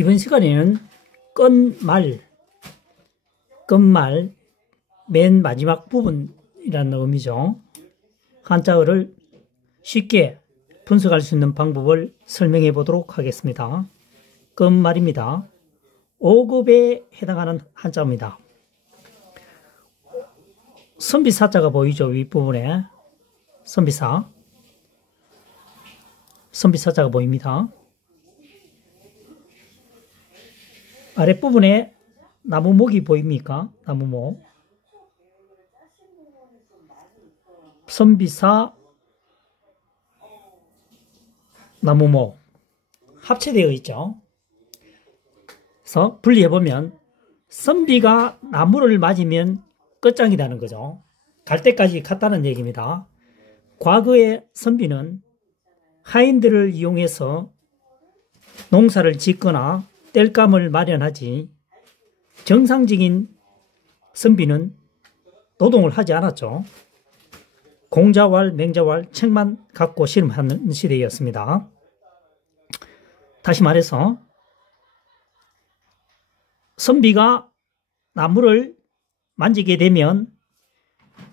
이번 시간에는 끝말 맨 마지막 부분이라는 의미죠. 한자어를 쉽게 분석할 수 있는 방법을 설명해 보도록 하겠습니다. 끝말입니다. 5급에 해당하는 한자어입니다. 선비사자가 보이죠? 윗부분에 선비사자가 보입니다. 아랫부분에 나무목이 보입니까? 나무목. 선비사, 나무목. 합체되어 있죠. 그래서 분리해보면 선비가 나무를 맞으면 끝장이라는 거죠. 갈 때까지 갔다는 얘기입니다. 과거의 선비는 하인들을 이용해서 농사를 짓거나 땔감을 마련하지 정상적인 선비는 노동을 하지 않았죠. 공자왈, 맹자왈, 책만 갖고 씨름하는 시대였습니다. 다시 말해서 선비가 나무를 만지게 되면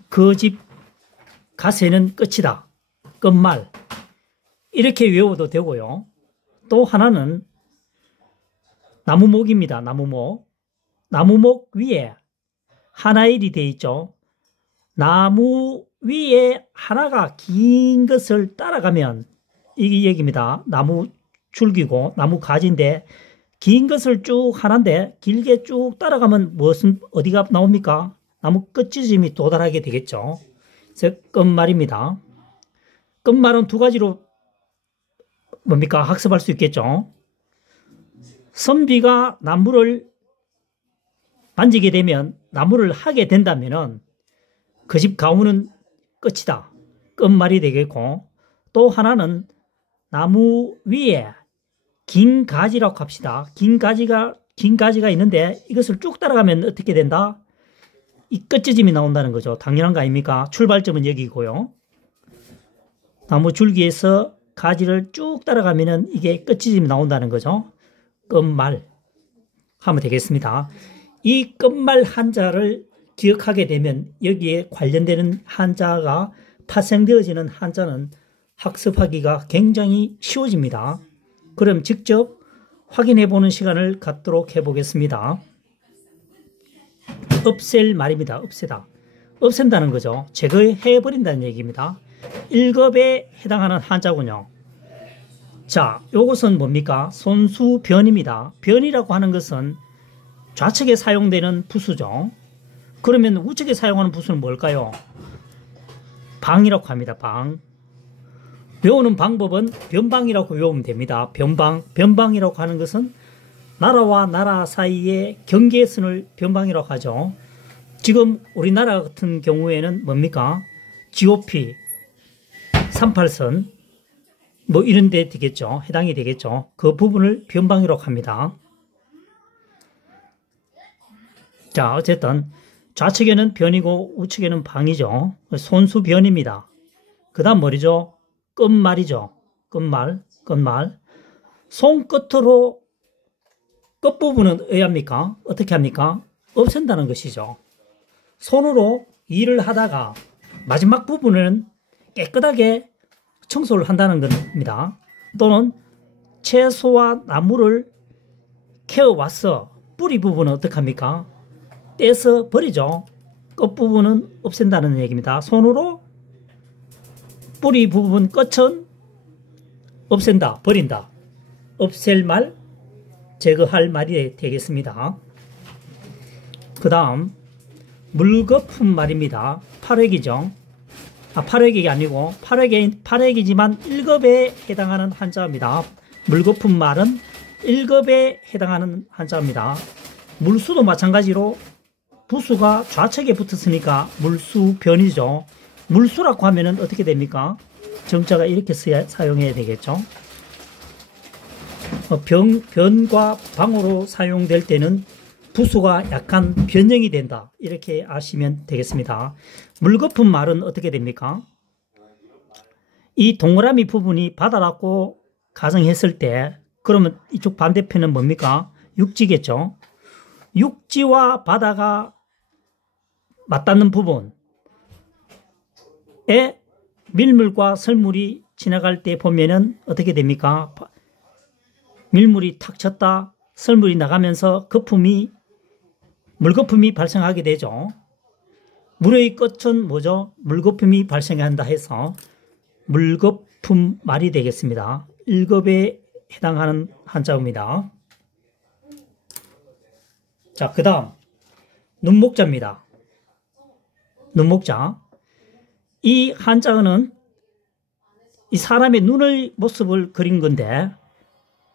그 집 가세는 끝이다. 끝말. 이렇게 외워도 되고요. 또 하나는 나무목입니다. 나무목. 나무목 위에 하나일이 되어 있죠. 나무 위에 하나가 긴 것을 따라가면 이 얘기입니다. 나무 줄기고 나무 가지인데 긴 것을 쭉 하나인데 길게 쭉 따라가면 어디가 나옵니까? 나무 끝지점이 도달하게 되겠죠. 그래서 끝말입니다. 끝말은 두 가지로 뭡니까? 학습할 수 있겠죠. 선비가 나무를 만지게 되면 나무를 하게 된다면은 그 집 가문은 끝이다. 끝말이 되겠고, 또 하나는 나무 위에 긴 가지라고 합시다. 긴 가지가 있는데 이것을 쭉 따라가면 어떻게 된다? 이 끝지점이 나온다는 거죠. 당연한 거 아닙니까? 출발점은 여기고요. 나무 줄기에서 가지를 쭉 따라가면은 이게 끝지점이 나온다는 거죠. 끝말 하면 되겠습니다. 이 끝말 한자를 기억하게 되면 여기에 관련되는 한자가 파생되어지는 한자는 학습하기가 굉장히 쉬워집니다. 그럼 직접 확인해 보는 시간을 갖도록 해보겠습니다. 없앨 말입니다. 없애다. 없앤다는 거죠. 제거해버린다는 얘기입니다. 1급에 해당하는 한자군요. 자, 요것은 뭡니까? 손수변입니다. 변이라고 하는 것은 좌측에 사용되는 부수죠. 그러면 우측에 사용하는 부수는 뭘까요? 방이라고 합니다. 방. 외우는 방법은 변방이라고 외우면 됩니다. 변방이라고 하는 것은 나라와 나라 사이의 경계선을 변방이라고 하죠. 지금 우리나라 같은 경우에는 뭡니까? GOP, 38선 뭐 이런 데 되겠죠. 해당이 되겠죠. 그 부분을 변방이라고 합니다. 자, 어쨌든 좌측에는 변이고 우측에는 방이죠. 손수변입니다. 그 다음 뭐죠? 끝말이죠. 끝말. 손끝으로 끝부분은 어떻게 합니까? 어떻게 합니까? 없앤다는 것이죠. 손으로 일을 하다가 마지막 부분은 깨끗하게 청소를 한다는 겁니다. 또는 채소와 나무를 캐어와서 뿌리 부분은 어떻게 합니까? 떼서 버리죠. 끝부분은 없앤다는 얘기입니다. 손으로 뿌리 부분 끝은 없앤다, 버린다. 없앨 말, 제거할 말이 되겠습니다. 그 다음 물거품 말입니다. 8획이죠. 8획이 아니고 8획이지만 1급에 해당하는 한자입니다. 물거품 말은 1급에 해당하는 한자입니다. 물수도 마찬가지로 부수가 좌측에 붙었으니까 물수변이죠. 물수라고 하면은 어떻게 됩니까? 정자가 이렇게 사용해야 되겠죠. 변과 방으로 사용될 때는 부수가 약간 변형이 된다. 이렇게 아시면 되겠습니다. 물거품 말은 어떻게 됩니까? 이 동그라미 부분이 바다라고 가정했을 때 그러면 이쪽 반대편은 뭡니까? 육지겠죠. 육지와 바다가 맞닿는 부분에 밀물과 설물이 지나갈 때 보면은 어떻게 됩니까? 밀물이 탁 쳤다 설물이 나가면서 물거품이 발생하게 되죠. 물의 끝은 뭐죠? 물거품이 발생한다 해서 물거품 말이 되겠습니다. 1급에 해당하는 한자어입니다. 자, 그 다음 눈목자입니다. 눈목자. 이 한자어는 이 사람의 눈의 모습을 그린 건데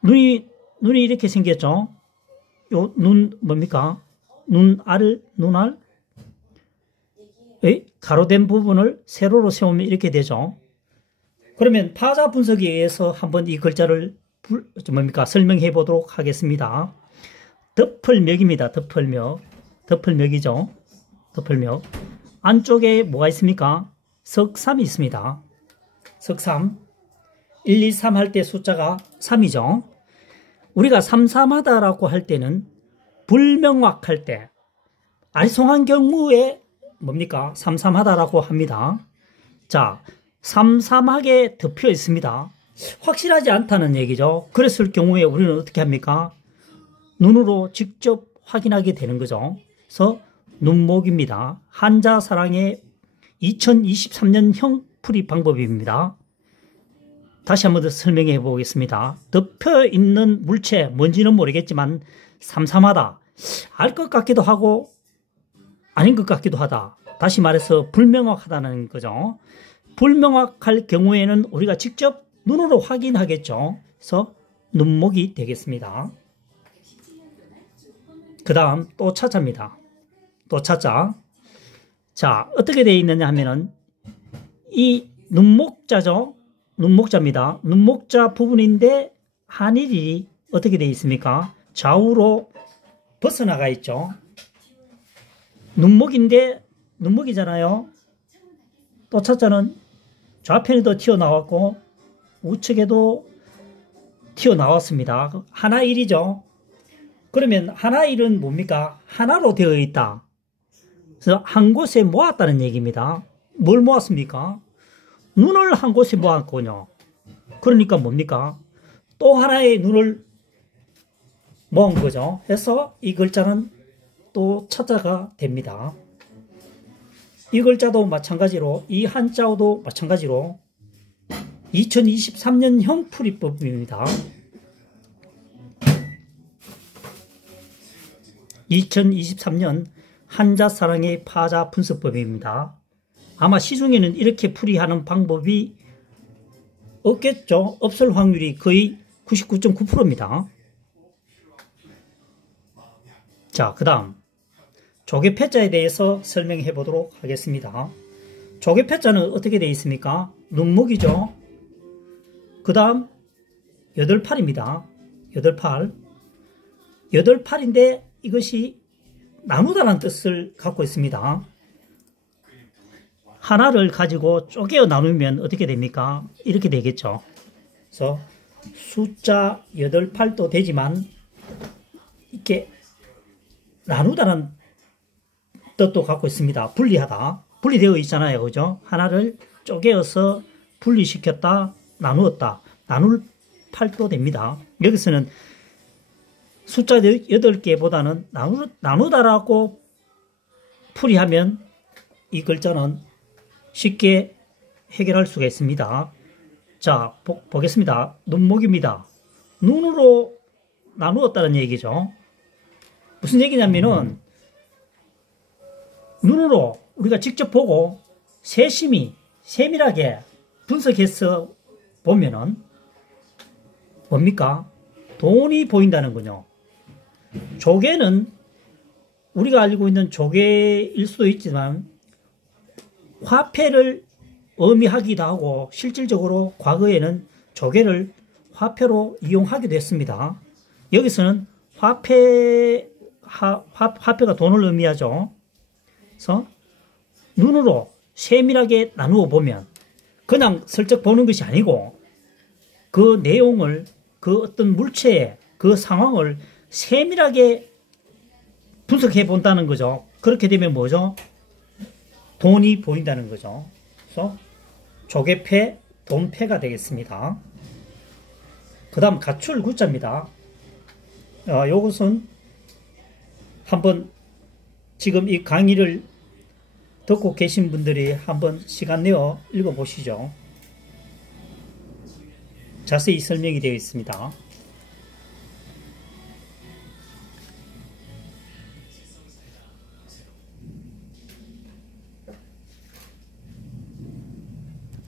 눈이 이렇게 생겼죠. 요 눈 뭡니까? 눈알 가로된 부분을 세로로 세우면 이렇게 되죠. 그러면 파자 분석에 의해서 한번 이 글자를 설명해 보도록 하겠습니다. 덮을멱입니다. 덮을멱이죠. 덮을멱. 안쪽에 뭐가 있습니까? 석삼이 있습니다. 석삼. 1, 2, 3 할 때 숫자가 3이죠. 우리가 삼삼하다라고 할 때는 불명확할 때, 아리송한 경우에 뭡니까? 삼삼하다라고 합니다. 자, 삼삼하게 덮여 있습니다. 확실하지 않다는 얘기죠. 그랬을 경우에 우리는 어떻게 합니까? 눈으로 직접 확인하게 되는 거죠. 그래서 눈목입니다. 한자사랑의 2023년형 풀이 방법입니다. 다시 한번 더 설명해 보겠습니다. 덮여 있는 물체, 뭔지는 모르겠지만 삼삼하다. 알 것 같기도 하고 아닌 것 같기도 하다. 다시 말해서 불명확하다는 거죠. 불명확할 경우에는 우리가 직접 눈으로 확인하겠죠. 그래서 눈목이 되겠습니다. 그 다음 또 차자입니다. 또 차자. 자, 어떻게 되어 있느냐 하면은 이 눈목자죠. 눈목자입니다. 눈목자 부분인데 한일이 어떻게 되어 있습니까? 좌우로 벗어나가 있죠. 눈목인데 눈목이잖아요. 또 차자는 좌편에도 튀어나왔고 우측에도 튀어나왔습니다. 하나일이죠. 그러면 하나일은 뭡니까? 하나로 되어 있다. 그래서 한 곳에 모았다는 얘기입니다. 뭘 모았습니까? 눈을 한 곳에 모았군요. 그러니까 뭡니까? 또 하나의 눈을 모은 거죠. 해서 이 글자는 또 차자가 됩니다. 이 글자도 마찬가지로, 이 한자어도 마찬가지로 2023년형 풀이법입니다. 2023년 한자사랑의 파자 분석법입니다. 아마 시중에는 이렇게 풀이하는 방법이 없겠죠. 없을 확률이 거의 99.9%입니다. 자, 그 다음 조개패자에 대해서 설명해 보도록 하겠습니다. 조개패자는 어떻게 되어 있습니까? 눈목이죠. 그 다음 8팔입니다. 8팔. 8팔인데 이것이 나누다라는 뜻을 갖고 있습니다. 하나를 가지고 쪼개어 나누면 어떻게 됩니까? 이렇게 되겠죠. 그래서 숫자 8팔도 되지만 이렇게 나누다라는 뜻도 갖고 있습니다. 분리하다. 분리되어 있잖아요. 그죠? 하나를 쪼개어서 분리시켰다, 나누었다. 나눌 팔도 됩니다. 여기서는 숫자 8개보다는 나누다라고 풀이하면 이 글자는 쉽게 해결할 수가 있습니다. 자, 보겠습니다. 눈목입니다. 눈으로 나누었다는 얘기죠. 무슨 얘기냐면은 눈으로 우리가 직접 보고 세밀하게 분석해서 보면은 뭡니까? 돈이 보인다는 거죠. 조개는 우리가 알고 있는 조개일 수도 있지만 화폐를 의미하기도 하고 실질적으로 과거에는 조개를 화폐로 이용하기도 했습니다. 여기서는 화폐가 돈을 의미하죠. 그래서 눈으로 세밀하게 나누어 보면 그냥 슬쩍 보는 것이 아니고 그 내용을 그 어떤 물체의 그 상황을 세밀하게 분석해 본다는 거죠. 그렇게 되면 뭐죠? 돈이 보인다는 거죠. 그래서 조개패, 돈패가 되겠습니다. 그 다음 가출 구자입니다. 요것은 한번 지금 이 강의를 듣고 계신 분들이 한번 시간 내어 읽어보시죠. 자세히 설명이 되어 있습니다.